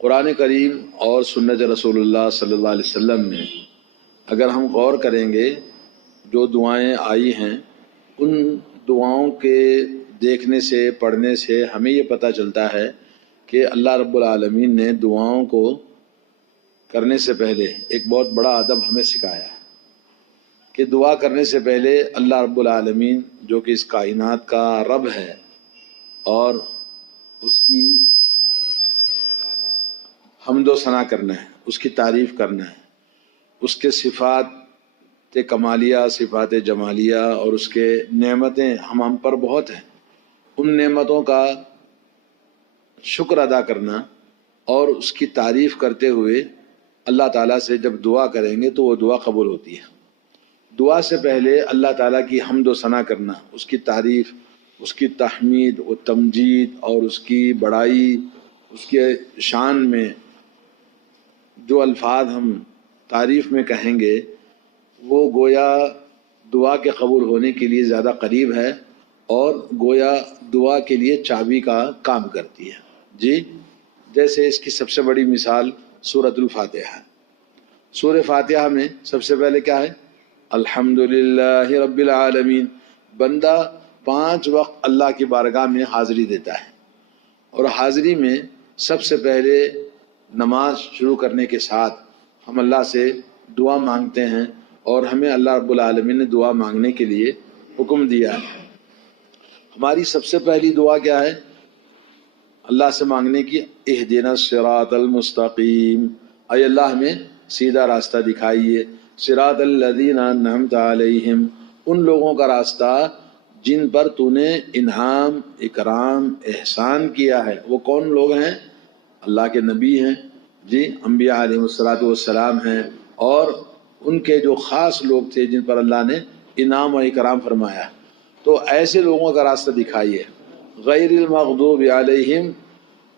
قرآن کریم اور سنت رسول اللہ صلی اللہ علیہ وسلم میں اگر ہم غور کریں گے، جو دعائیں آئی ہیں ان دعاؤں کے دیکھنے سے، پڑھنے سے ہمیں یہ پتہ چلتا ہے کہ اللہ رب العالمین نے دعاؤں کو کرنے سے پہلے ایک بہت بڑا ادب ہمیں سکھایا ہے کہ دعا کرنے سے پہلے اللہ رب العالمین جو کہ اس کائنات کا رب ہے اور اس کی حمد و ثنا کرنا ہے، اس کی تعریف کرنا ہے، اس کے صفات کمالیہ، صفات جمالیہ اور اس کے نعمتیں ہم پر بہت ہیں، ان نعمتوں کا شکر ادا کرنا اور اس کی تعریف کرتے ہوئے اللہ تعالیٰ سے جب دعا کریں گے تو وہ دعا قبول ہوتی ہے۔ دعا سے پہلے اللہ تعالیٰ کی حمد و ثنا کرنا، اس کی تعریف، اس کی تحمید و تمجید اور اس کی بڑائی، اس کے شان میں جو الفاظ ہم تعریف میں کہیں گے وہ گویا دعا کے قبول ہونے کے لیے زیادہ قریب ہے اور گویا دعا کے لیے چابی کا کام کرتی ہے۔ جی، جیسے اس کی سب سے بڑی مثال سورۃ الفاتحہ۔ سورہ فاتحہ میں سب سے پہلے کیا ہے؟ الحمدللہ رب العالمین۔ بندہ 5 وقت اللہ کی بارگاہ میں حاضری دیتا ہے، اور حاضری میں سب سے پہلے نماز شروع کرنے کے ساتھ ہم اللہ سے دعا مانگتے ہیں، اور ہمیں اللہ رب العالمین نے دعا مانگنے کے لیے حکم دیا ہے۔ ہماری سب سے پہلی دعا کیا ہے اللہ سے مانگنے کی؟ اہدنا الصراط المستقیم، اے اللہ ہمیں سیدھا راستہ دکھائیے، صراط الذین انعمت علیہم، ان لوگوں کا راستہ جن پر تو نے انعام، اکرام، احسان کیا ہے۔ وہ کون لوگ ہیں؟ اللہ کے نبی ہیں، جی، انبیاء علیہ الصلوۃ والسلام ہیں، اور ان کے جو خاص لوگ تھے جن پر اللہ نے انعام و اکرام فرمایا، تو ایسے لوگوں کا راستہ دکھائیے۔ غیر المغضوب علیہم،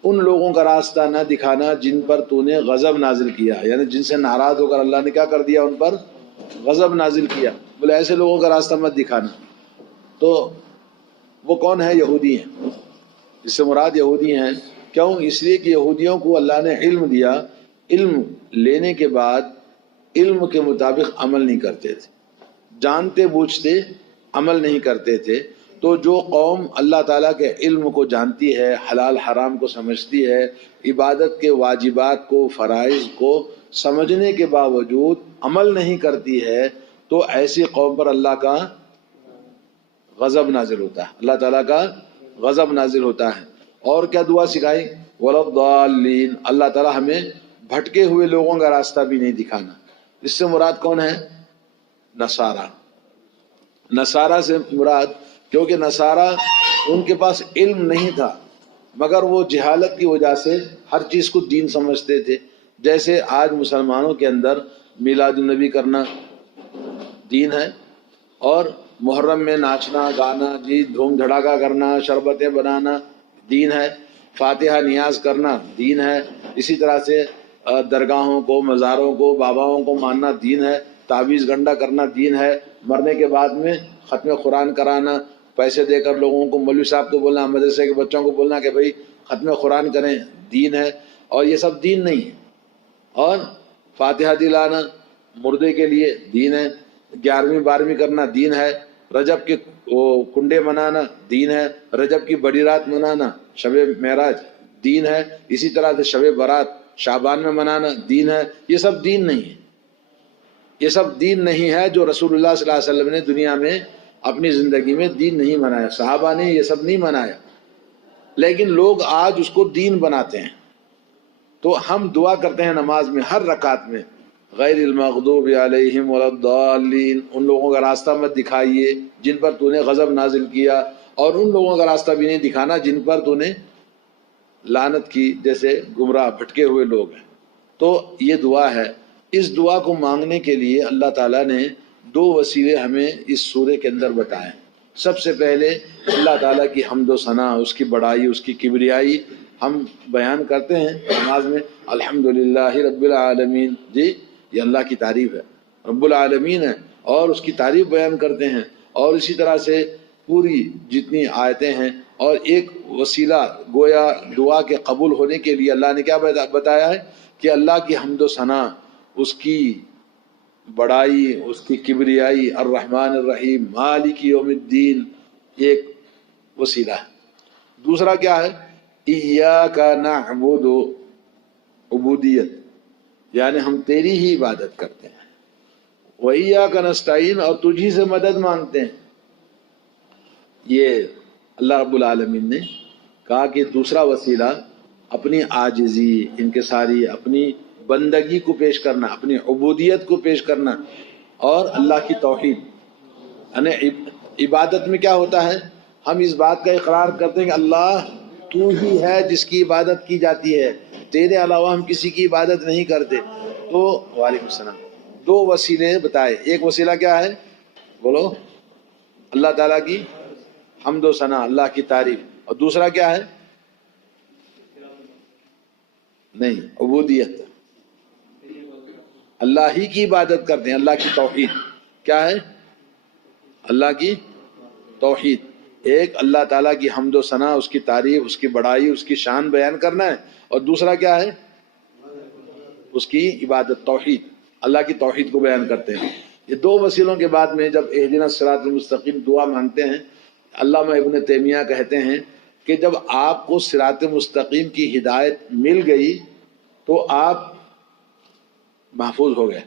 ان لوگوں کا راستہ نہ دکھانا جن پر تو نے غضب نازل کیا، یعنی جن سے ناراض ہو کر اللہ نے کیا کر دیا؟ ان پر غضب نازل کیا۔ بولے ایسے لوگوں کا راستہ مت دکھانا۔ تو وہ کون ہے؟ یہودی ہیں، اس سے مراد یہودی ہیں۔ کیوں؟ اس لیے کہ یہودیوں کو اللہ نے علم دیا، علم لینے کے بعد علم کے مطابق عمل نہیں کرتے تھے، جانتے بوجھتے عمل نہیں کرتے تھے۔ تو جو قوم اللہ تعالیٰ کے علم کو جانتی ہے، حلال حرام کو سمجھتی ہے، عبادت کے واجبات کو، فرائض کو سمجھنے کے باوجود عمل نہیں کرتی ہے، تو ایسی قوم پر اللہ کا غضب نازل ہوتا ہے، اللہ تعالیٰ کا غضب نازل ہوتا ہے۔ اور کیا دعا سکھائی؟ وَلَضَّالِّينَ، اللہ تعالیٰ ہمیں بھٹکے ہوئے لوگوں کا راستہ بھی نہیں دکھانا۔ اس سے مراد کون ہے؟ نصارہ۔ نصارہ سے مراد، کیونکہ نصارہ ان کے پاس علم نہیں تھا، مگر وہ جہالت کی وجہ سے ہر چیز کو دین سمجھتے تھے۔ جیسے آج مسلمانوں کے اندر میلاد النبی کرنا دین ہے، اور محرم میں ناچنا گانا، جی، دھوم دھڑاکا کرنا، شربتیں بنانا دین ہے، فاتحہ نیاز کرنا دین ہے، اسی طرح سے درگاہوں کو، مزاروں کو، باباؤں کو ماننا دین ہے، تعویذ گنڈا کرنا دین ہے، مرنے کے بعد میں ختم قرآن کرانا، پیسے دے کر لوگوں کو، مولوی صاحب کو بولنا، مدرسے کے بچوں کو بولنا کہ بھئی ختم قرآن کریں، دین ہے۔ اور یہ سب دین نہیں ہے۔ اور فاتحہ دلانا مردے کے لیے دین ہے، 11ویں 12ویں کرنا دین ہے، رجب کے کنڈے منانا دین ہے، رجب کی بڑی رات منانا، شب معراج دین ہے، اسی طرح سے شب برات شعبان میں منانا دین ہے۔ یہ سب دین نہیں ہے، یہ سب دین نہیں ہے۔ جو رسول اللہ صلی اللہ علیہ وسلم نے دنیا میں اپنی زندگی میں دین نہیں منایا، صحابہ نے یہ سب نہیں منایا، لیکن لوگ آج اس کو دین بناتے ہیں۔ تو ہم دعا کرتے ہیں نماز میں ہر رکعت میں، غیر المغضوب علیہم ولا الضالین، ان لوگوں کا راستہ مت دکھائیے جن پر تو نے غضب نازل کیا، اور ان لوگوں کا راستہ بھی نہیں دکھانا جن پر تو نے لعنت کی، جیسے گمراہ بھٹکے ہوئے لوگ ہیں۔ تو یہ دعا ہے۔ اس دعا کو مانگنے کے لیے اللہ تعالیٰ نے 2 وسیلے ہمیں اس سورے کے اندر بتائے۔ سب سے پہلے اللہ تعالیٰ کی حمد و ثنا، اس کی بڑائی، اس کی کبریائی ہم بیان کرتے ہیں نماز میں، الحمدللہ رب العالمین، جی، یہ اللہ کی تعریف ہے، رب العالمین ہے، اور اس کی تعریف بیان کرتے ہیں۔ اور اسی طرح سے پوری جتنی آیتیں ہیں اور ایک وسیلہ گویا دعا کے قبول ہونے کے لیے اللہ نے کیا بتایا ہے کہ اللہ کی حمد و ثنا، اس کی بڑائی، اس کی کبریائی، الرحمن الرحیم مالک یوم الدین ایک وسیلہ ہے۔ دوسرا کیا ہے؟ ایاک نعبد، عبودیت، یعنی ہم تیری ہی عبادت کرتے ہیں، وَإِيَّاكَ نَسْتَعِينُ، اور تجھی سے مدد مانگتے ہیں۔ یہ اللہ رب العالمین نے کہا کہ دوسرا وسیلہ اپنی عاجزی، انکساری، اپنی بندگی کو پیش کرنا، اپنی عبودیت کو پیش کرنا، اور اللہ کی توحید۔ یعنی عبادت میں کیا ہوتا ہے؟ ہم اس بات کا اقرار کرتے ہیں کہ اللہ تو ہی ہے جس کی عبادت کی جاتی ہے، تیرے علاوہ ہم کسی کی عبادت نہیں کرتے۔ تو وعلیکم السلام، دو وسیلے بتائے، ایک وسیلہ کیا ہے؟ بولو، اللہ تعالیٰ کی حمد و ثنا، اللہ کی تعریف، اور دوسرا کیا ہے؟ نہیں، عبودیت، اللہ ہی کی عبادت کرتے ہیں، اللہ کی توحید۔ کیا ہے؟ اللہ کی توحید، ایک اللہ تعالیٰ کی حمد و ثنا، اس کی تعریف، اس کی بڑائی، اس کی شان بیان کرنا ہے، اور دوسرا کیا ہے؟ اس کی عبادت، توحید، اللہ کی توحید کو بیان کرتے ہیں۔ یہ دو وسیلوں کے بعد میں جب اہدنا الصراط المستقیم دعا مانگتے ہیں، علامہ ابن تیمیہ کہتے ہیں کہ جب آپ کو صراط مستقیم کی ہدایت مل گئی تو آپ محفوظ ہو گئے،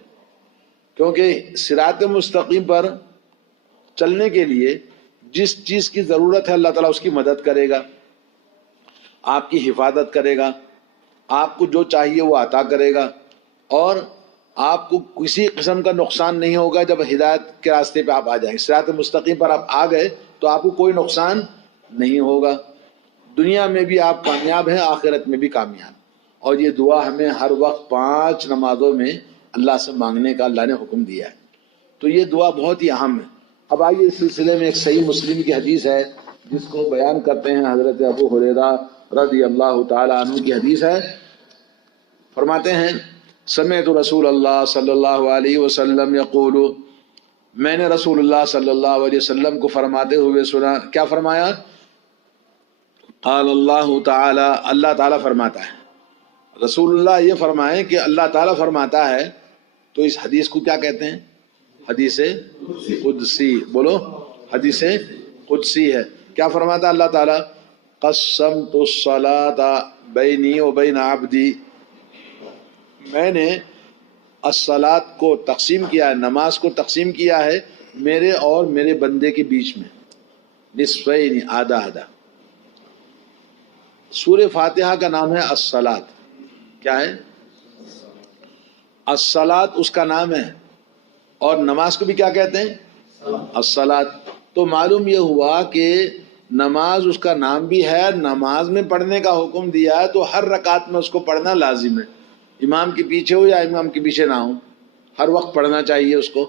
کیونکہ صراط مستقیم پر چلنے کے لیے جس چیز کی ضرورت ہے اللہ تعالیٰ اس کی مدد کرے گا، آپ کی حفاظت کرے گا، آپ کو جو چاہیے وہ عطا کرے گا، اور آپ کو کسی قسم کا نقصان نہیں ہوگا جب ہدایت کے راستے پہ آپ آ جائیں گے۔ صراط مستقیم پر آپ آ گئے تو آپ کو کوئی نقصان نہیں ہوگا، دنیا میں بھی آپ کامیاب ہیں، آخرت میں بھی کامیاب۔ اور یہ دعا ہمیں ہر وقت 5 نمازوں میں اللہ سے مانگنے کا اللہ نے حکم دیا ہے، تو یہ دعا بہت ہی اہم ہے۔ اب آئیے اس سلسلے میں ایک صحیح مسلم کی حدیث ہے جس کو بیان کرتے ہیں حضرت ابو ہریرہ رضی اللہ تعالی عنہ کی حدیث ہے۔ فرماتے ہیں سمعت رسول اللہ صلی اللہ علیہ وسلم یقول، میں نے رسول اللہ صلی اللہ علیہ وسلم کو فرماتے ہوئے سنا۔ کیا فرمایا؟ قال اللہ تعالی، اللہ تعالیٰ فرماتا ہے۔ رسول اللہ یہ فرمائیں کہ اللہ تعالیٰ فرماتا ہے، تو اس حدیث کو کیا کہتے ہیں؟ حدیث قدسی۔ بولو، حدیث قدسی ہے۔ کیا فرماتا اللہ تعالیٰ؟ قسمت الصلاۃ بینی و بین عبدی، میں نے الصلاۃ کو تقسیم کیا ہے، نماز کو تقسیم کیا ہے میرے اور میرے بندے کے بیچ میں، نصفین، آدھا آدھا۔ سورہ فاتحہ کا نام ہے الصلاۃ۔ کیا ہے؟ الصلاۃ اس کا نام ہے، اور نماز کو بھی کیا کہتے ہیں؟ الصلاۃ۔ تو معلوم یہ ہوا کہ نماز اس کا نام بھی ہے، نماز میں پڑھنے کا حکم دیا ہے، تو ہر رکعت میں اس کو پڑھنا لازم ہے، امام کے پیچھے ہو یا امام کے پیچھے نہ ہو، ہر وقت پڑھنا چاہیے اس کو۔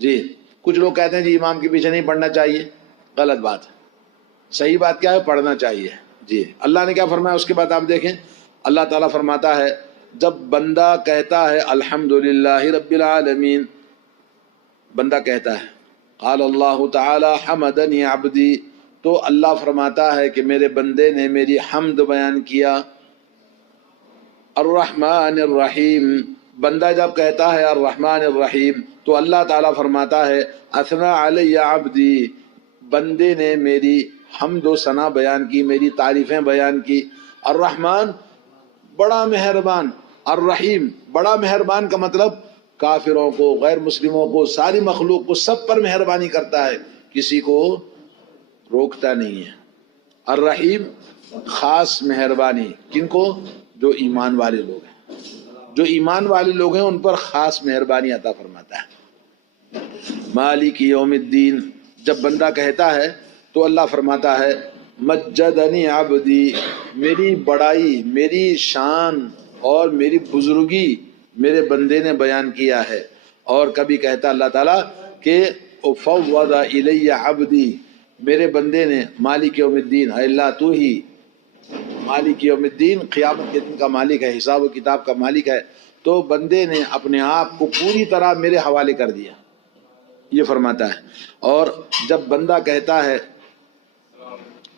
جی، کچھ لوگ کہتے ہیں جی امام کے پیچھے نہیں پڑھنا چاہیے، غلط بات ہے۔ صحیح بات کیا ہے؟ پڑھنا چاہیے۔ جی، اللہ نے کیا فرمایا اس کے بعد آپ دیکھیں، اللہ تعالیٰ فرماتا ہے جب بندہ کہتا ہے الحمدللہ رب العالمین، بندہ کہتا ہے قال اللہ تعالی حمدنی عبدی، تو اللہ فرماتا ہے کہ میرے بندے نے میری حمد بیان کیا۔ الرحمن الرحیم، بندہ جب کہتا ہے الرحمن الرحیم تو اللہ تعالیٰ فرماتا ہے اثنا علی عبدی، بندے نے میری حمد و ثنا بیان کی، میری تعریفیں بیان کی۔ الرحمن بڑا مہربان، الرحیم بڑا مہربان کا مطلب کافروں کو، غیر مسلموں کو، ساری مخلوق کو، سب پر مہربانی کرتا ہے، کسی کو روکتا نہیں ہے۔ الرحیم خاص مہربانی کن کو؟ جو ایمان والے لوگ ہیں، جو ایمان والے لوگ ہیں ان پر خاص مہربانی عطا فرماتا ہے۔ مالک یوم الدین، جب بندہ کہتا ہے تو اللہ فرماتا ہے مجدنی عبدی، میری بڑائی، میری شان اور میری بزرگی میرے بندے نے بیان کیا ہے۔ اور کبھی کہتا اللہ تعالیٰ کہ فوض الی عبدی، میرے بندے نے مالک یوم الدین، اے اللہ تو ہی مالک یوم الدین، قیامت کے دن کا مالک ہے، حساب و کتاب کا مالک ہے، تو بندے نے اپنے آپ کو پوری طرح میرے حوالے کر دیا، یہ فرماتا ہے۔ اور جب بندہ کہتا ہے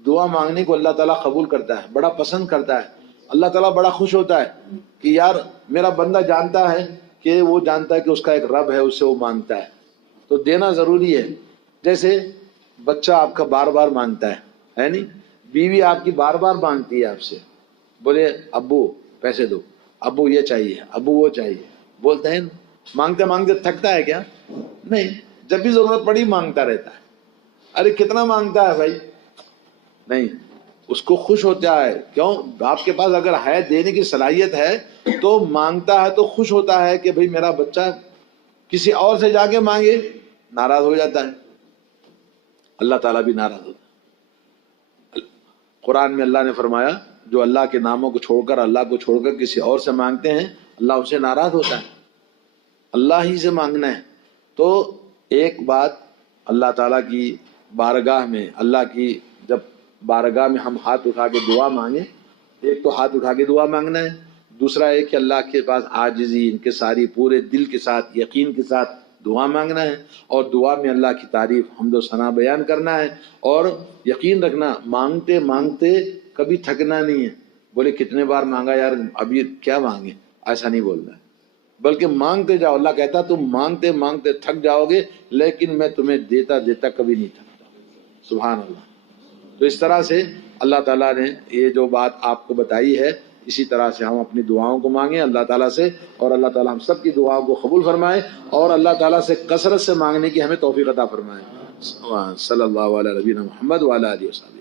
دعا مانگنے کو اللہ تعالیٰ قبول کرتا ہے، بڑا پسند کرتا ہے. اللہ تعالیٰ بڑا خوش ہوتا ہے کہ یار میرا بندہ جانتا ہے کہ وہ جانتا ہے کہ اس کا ایک رب ہے، اس سے وہ مانگتا ہے، تو دینا ضروری ہے. جیسے بچہ آپ کا بار بار مانگتا ہے نہیں، بیوی آپ کی بار بار مانگتی ہے آپ سے، بولے ابو پیسے دو، ابو یہ چاہیے، ابو وہ چاہیے، بولتے ہیں مانگتے مانگتے تھکتا ہے کیا؟ نہیں، جب بھی ضرورت پڑی مانگتا رہتا ہے. ارے کتنا مانگتا ہے بھائی؟ نہیں، اس کو خوش ہوتا ہے. کیوں؟ آپ کے پاس اگر ہے، دینے کی صلاحیت ہے تو مانگتا ہے، تو خوش ہوتا ہے کہ بھئی میرا بچہ کسی اور سے جا کے مانگے، ناراض ہو جاتا ہے. اللہ تعالیٰ بھی ناراض ہوتا ہے. قرآن میں اللہ نے فرمایا جو اللہ کے ناموں کو چھوڑ کر، اللہ کو چھوڑ کر کسی اور سے مانگتے ہیں، اللہ ان سے ناراض ہوتا ہے. اللہ ہی سے مانگنا ہے. تو ایک بات اللہ تعالیٰ کی بارگاہ میں، اللہ کی جب بارگاہ میں ہم ہاتھ اٹھا کے دعا مانگیں، ایک تو ہاتھ اٹھا کے دعا مانگنا ہے، دوسرا ہے کہ اللہ کے پاس عاجزی انکساری پورے دل کے ساتھ، یقین کے ساتھ دعا مانگنا ہے، اور دعا میں اللہ کی تعریف حمد و ثنا بیان کرنا ہے. اور یقین رکھنا مانگتے مانگتے کبھی تھکنا نہیں ہے. بولے کتنے بار مانگا یار، ابھی کیا مانگے، ایسا نہیں بولنا ہے، بلکہ مانگتے جاؤ. اللہ کہتا تم مانگتے مانگتے تھک جاؤ گے، لیکن میں تمہیں دیتا دیتا کبھی نہیں تھکتا. سبحان اللہ. تو اس طرح سے اللہ تعالیٰ نے یہ جو بات آپ کو بتائی ہے، اسی طرح سے ہم اپنی دعاؤں کو مانگیں اللہ تعالیٰ سے، اور اللہ تعالیٰ ہم سب کی دعاؤں کو قبول فرمائے، اور اللہ تعالیٰ سے کثرت سے مانگنے کی ہمیں توفیق عطا فرمائے. صلی اللہ علیہ نبینا محمد وعلی آلہ وصحبہ.